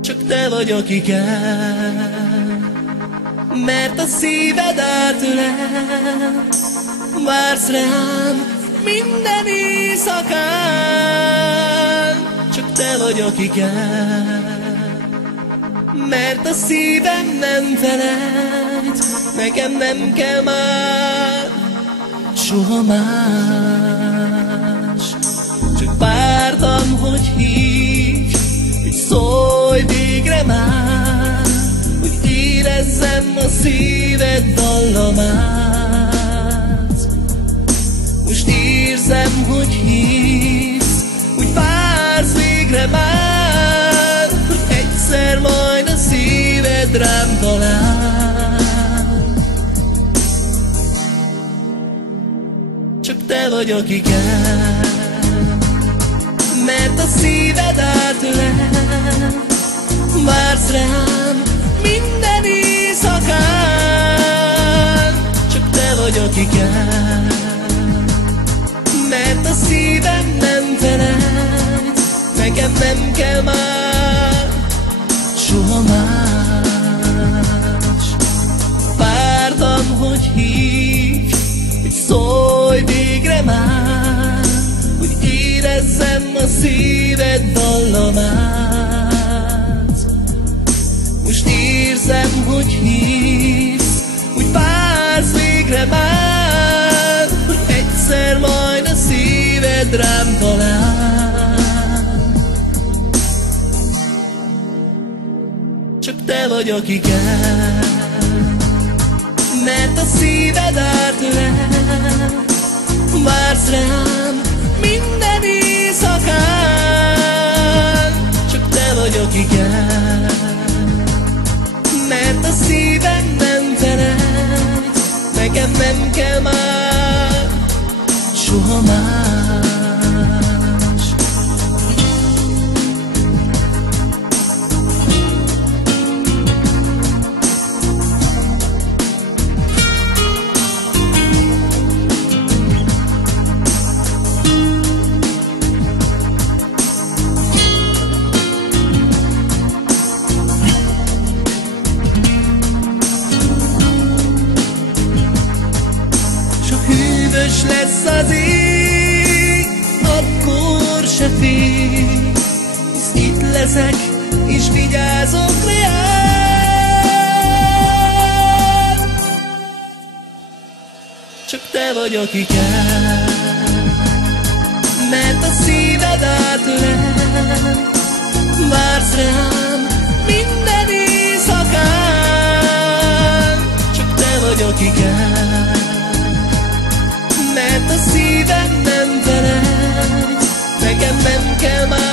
Csak te vagy, aki kell, mert a szíved átölel. Vársz rám minden éjszakán. Csak te vagy, aki kell, mert a szívem nem felejt. Nekem nem kell már soha más. Csak vártam, hogy hívj, hogy szólj végre már, hogy érezzem a szíved dallamát. Most érzem, hogy hívsz, hogy vársz végre már, hogy egyszer majd a szíved rám talál. Csak te vagy, aki kell, mert a szíved átölel. Vársz rám minden éjszakán. Csak te vagy, aki kell, mert a szívem nem felejt. Nekem nem kell már soha más. Vártam, hogy hívj, hogy szólj végre már, hogy érezzem a szíved dallamát. Most érzem, hogy hívsz, hogy vársz végre már, hogy egyszer majd a szíved rám talál. Csak te vagy, aki kell, mert a szíved átölel. Vársz rám minden éjszakán. Csak te vagy, aki kell, mert a szívem nem felejt. Nekem nem kell már soha más. Hűvös lesz az ég, akkor se félj, hisz itt leszek, és vigyázok rád. Csak te vagy, aki kell, mert a szíved átölel. Vársz rám minden éjszakán. Csak te vagy, aki kell, mert a szívem nem felejt. Nekem nem kell már